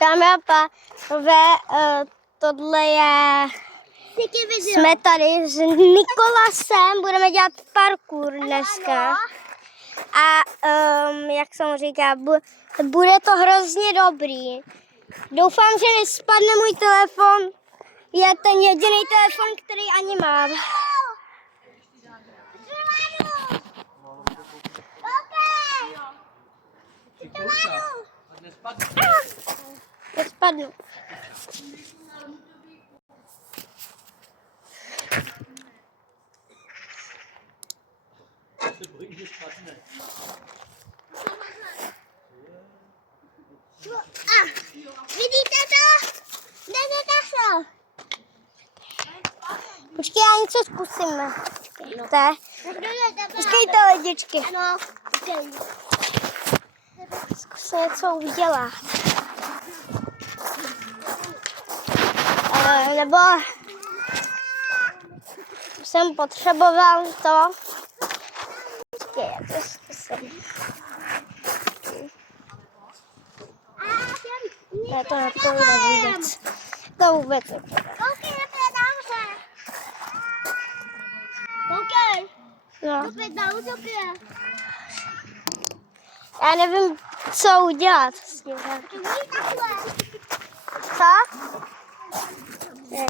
Dámy a pánové, tohle je... Jsme tady s Nikolasem, budeme dělat parkour dneska. A jak jsem říká, bude to hrozně dobrý. Doufám, že nespadne můj telefon. Je ten jediný telefon, který ani mám. Nespadnu. Vidíte to? Jdete to? Počkej, já něco zkusím. Počkejte, lidičky. Ano. Zkusím něco udělat. Nebo jsem potřeboval to. Počkej, já to zkusím. Já to nepůjde vůbec. To vůbec nepůjde. Koukej, nepředám se. Koukej. No. Já nevím, co udělat s tím. Co? Je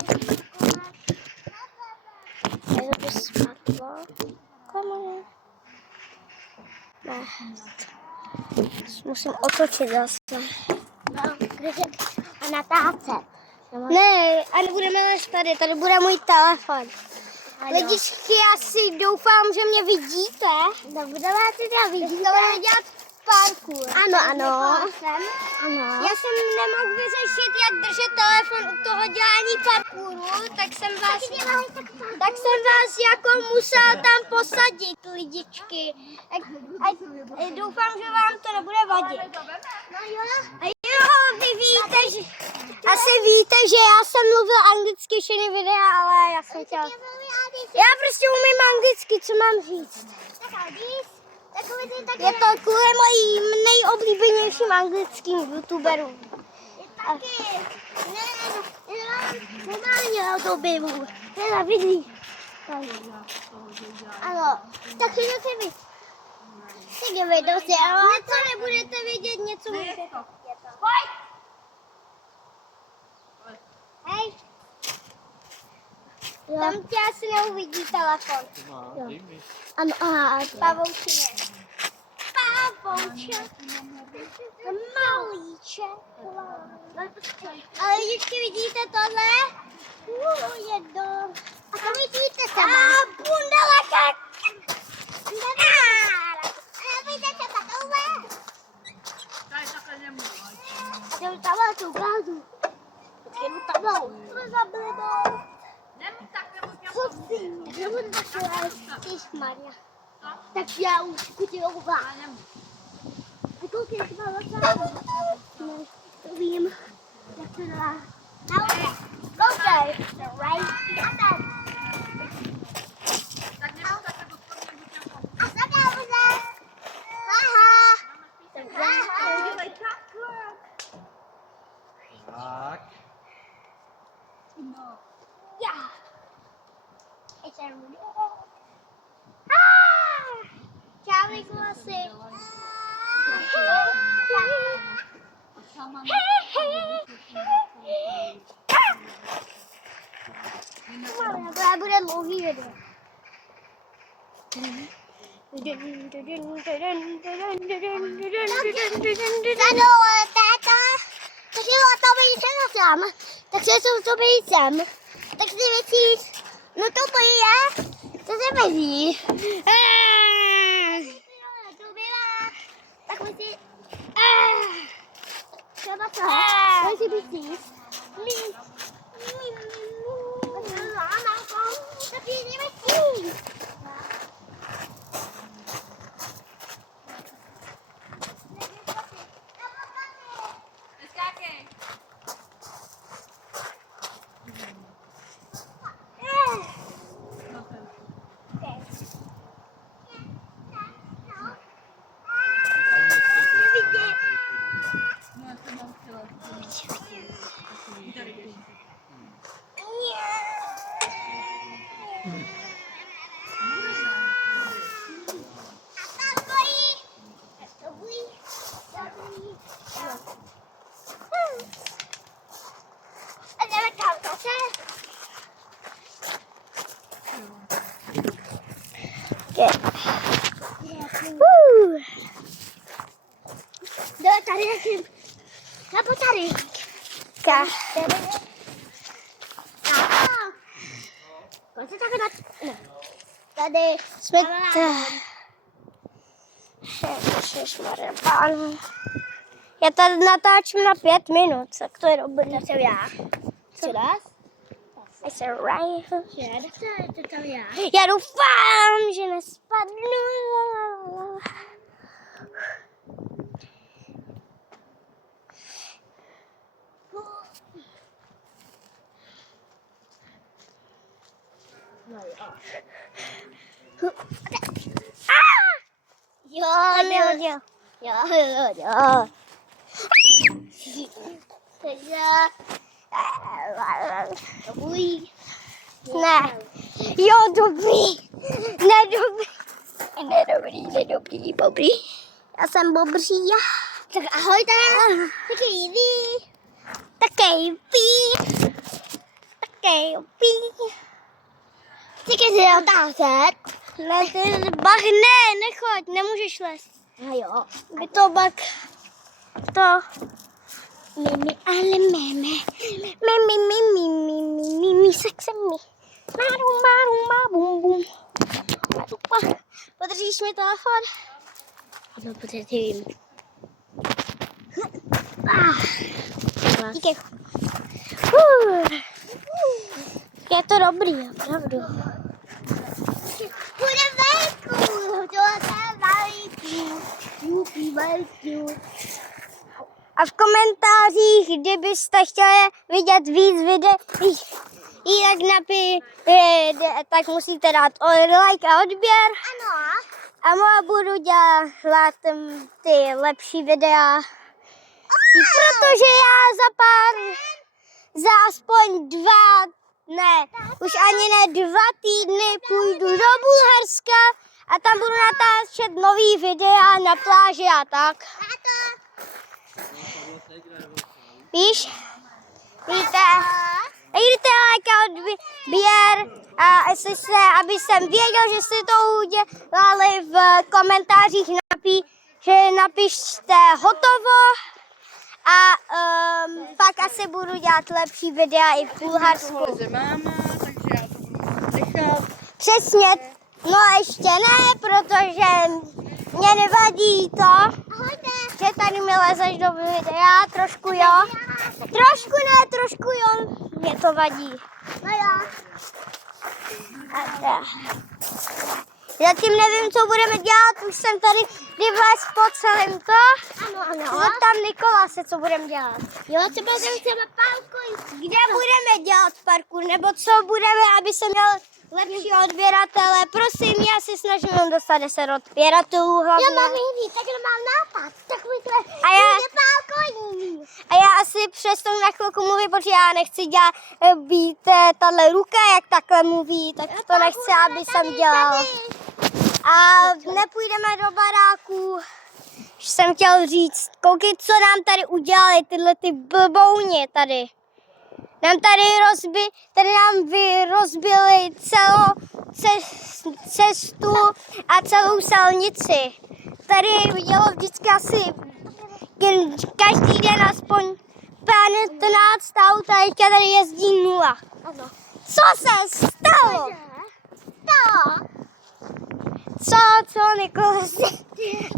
to by spadlo. Komu? Ne. Musím otočit zase. A natáčet. Ne, a nebudeme lež tady, tady bude můj telefon. Lidičky, já si doufám, že mě vidíte. No, budeme teda vidět. Budeme dělat parkour. Ano, ano. Já jsem nemohl vyřešit, jak držet telefon u toho dělání parkouru, tak jsem vás jako musel tam posadit, lidičky. Doufám, že vám to nebude vadit. A jo, vy víte, že... Asi víte, že já jsem mluvil anglicky všechny videa, ale já jsem chtěla... Já prostě umím anglicky, co mám říct. Je to kvůli mojím nejoblíbenějším anglickým youtuberům. Normálně to beru. Teda vidí. Ano, takže to vy. Tak věděl si, ale něco nebudete vědět, něco můžete. Pojď! Hej! Tam tě asi neuvidí telefon. Ano, aha, pavoučině. Pavouček. Malíček. Ale vždycky vidíte tohle? Jedno. A to vidíte sama. Bundalaka. Vidíte takové? A to takhle tu ukážu. Počkej, takhle. To zablidou. Nebudu takové, ježišmarja. Tak já už kutil vám. A koukej, jak mám odsázku. No, to vím, jak to dá. Koukej. A sakal bude. Aha. Udělej takhle. Tak. No. Ja. It's a real. Čau, Nikolasy. To bude dlouhý video. Takže to vyjde sám. Takže jsou to vyjde sám. Tak si myslíš, no to je, to se mezí. Tak myslíš, třeba co, to si myslíš. Tak ji nemyslíš. Tady jakým. Nebo tady. Tady jsme já tady natáčím na 5 minut, tak to je dobrý. To jsem já. Co dás? Já doufám, že nespadnu. Jo, nehodil. Jo. Dobrý. Ne. Jo, dobrý. Nedobrý. Já jsem bobří. Tak ahoj tady. Taky jiný. Taky si otázek. Ne, nechoď, nemůžeš lézt. A jo. By to bak. To. Mimi, ale meme. Mimi, sexy. Bum. Podržíš mi telefon? No, podržím. Díky. Je to dobrý, opravdu. Bude velký. A v komentářích, kdybyste chtěli vidět víc videí, tak musíte dát like a odběr. Ano. A budu dělat ty lepší videa. Protože já za aspoň 2 týdny půjdu do Bulharska a tam budu natáčet nový videa na pláži a tak. Víš? Víte, like a odběr a aby jsem věděl, že jste to udělali v komentářích, napište hotovo a pak asi budu dělat lepší videa i v Bulharsku. Přesně, no ještě ne, protože mě nevadí to, že tady mi lezeš do videa, trošku jo. Trošku jo, mě to vadí. No jo. Zatím nevím, co budeme dělat, už jsem tady vylez po celém to. Ano. Zeptám Nikolase, co budeme dělat. Jo, třeba parkour. Kde budeme dělat parkour, nebo co budeme, aby jsem měl lepší odběratele. Prosím, já si snažím dostat 10 odběratelů hlavně. Já mám jiný, takže mám nápad. A já asi přestanu na chvilku mluvit, protože já nechci být tahle ruka, jak takhle mluví, tak to nechci, aby jsem dělal. A nepůjdeme do baráku. Jsem chtěl říct, koukej, co nám tady udělali tyhle ty blbouni tady. Nám tady rozbili celou cestu a celou silnici. Tady vidělo vždycky asi každý den aspoň 15 aut a teďka tady jezdí 0. Ano. Co se stalo? Co, Nikolas?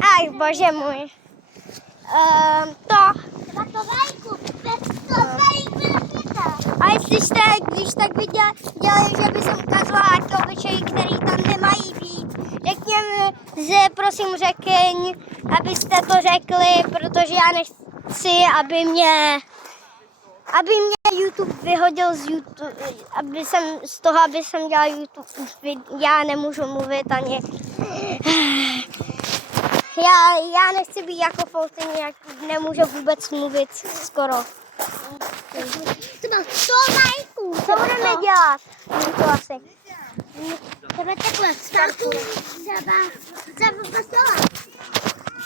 Ach, bože můj. A jestli jste, když tak viděli, že by jsem ukazovala nějaké obličeji, který tam nemají být, prosím řekni, abyste to řekli, protože já nechci, aby mě YouTube vyhodil z YouTube, aby jsem dělal YouTube, já nemůžu mluvit ani. Já nechci být jako Faltini, jak nemůžu vůbec mluvit skoro. Co budeme dělat? To asi. Třeba takhle,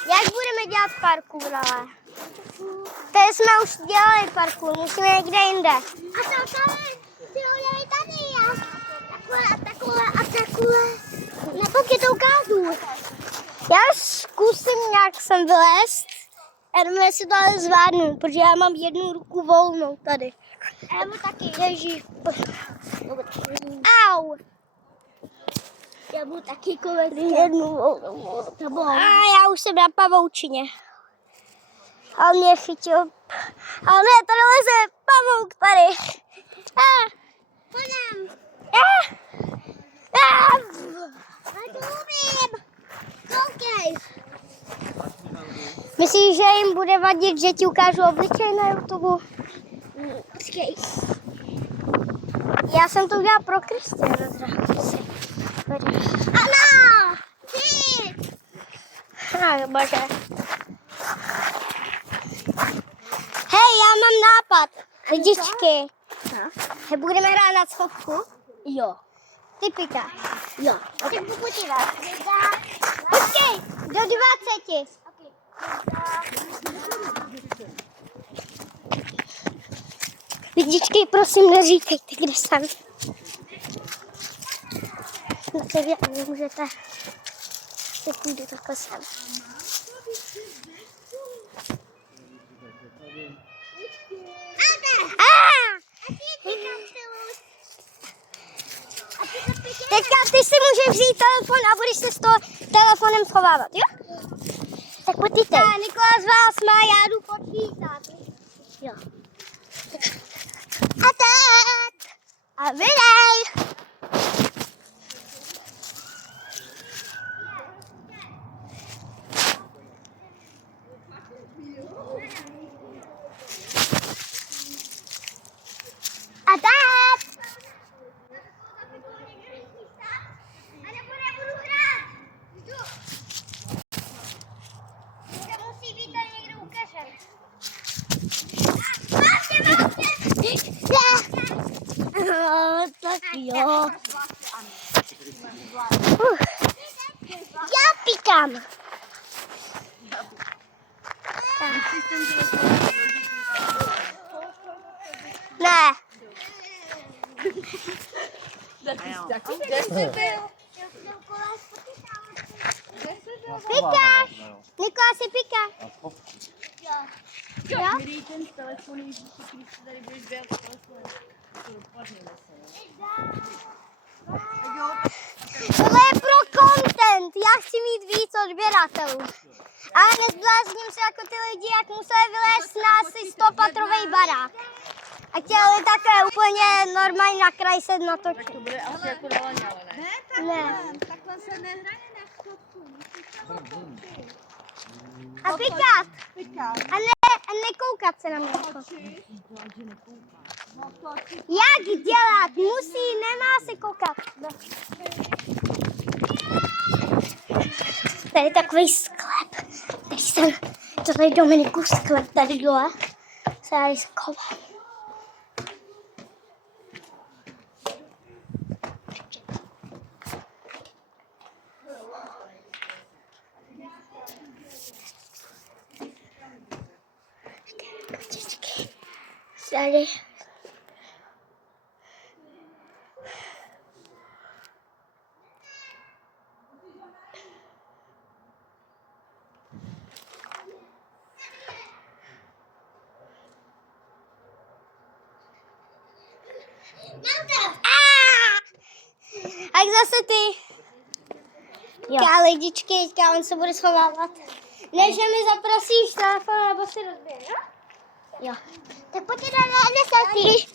jak budeme dělat parkour, ale? Tady jsme už dělali parkour, musíme někde jinde. A to tady, ty udělali tady, takhle. Tak je to ukážu. Já zkusím nějak sem vylézt. Já nevím, jestli to ale zvládnu, protože já mám jednu ruku volnou tady. Já mu taky. Ježíš. Au. Já budu taky kolik jednu volnou. A já už jsem na pavoučině. A on mě chytil. A ne, tady leze pavouk tady. Pojďem. Já to umím. Koukej. Myslíš, že jim bude vadit, že ti ukážu obličej na YouTube? Počkej. Já jsem to udělala pro Kristiana. Ano! Ty! Bože. Hej, já mám nápad. Lidičky. Hej, budeme hrát na schodku? Jo. Ty pika. Jo. Ty podívat. Počkej, do 20. Lidičky, prosím, neříkejte, kde jsem. No tak vy můžete. Teď půjdu takhle sem. Teďka ty si můžeš vzít telefon a budeš se s toho telefonem schovávat, jo? Tak pojďte. Nikola z vás má, já jdu počítat. Jo. A tak. A vydej. A tak. Tak jo. Já pikám. Ne. Pikáš? Nikolási piká. Jo? Ten telefon, když tady budeš běhat s telefonem. Tohle je pro content. Já chci mít víc odběratelů. Ale nezblázním se jako ty lidi, jak museli vylézt na asi 100patrovej barák. A chtěli takhle úplně normálně na kraj se natočit. To bude asi jako dalaně, ale ne? Ne. Takhle se nehraje na schodku. A pikat. Piká. A nekoukat se na mě. Jak dělat? Musí, nemá se koukat. Tady je takový sklep. Tohle je Dominikův sklep tady dole. Se já schovám. Tady. A zase ty. Já lidičky, on se bude schovávat. Ne, že mi zaprosíš telefon, nebo si rozbije, no? Jo. Tak pojďte na nesatý.